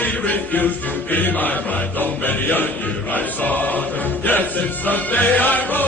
she refused to be my bride, though many a year I sought her. Yes, since the day I wrote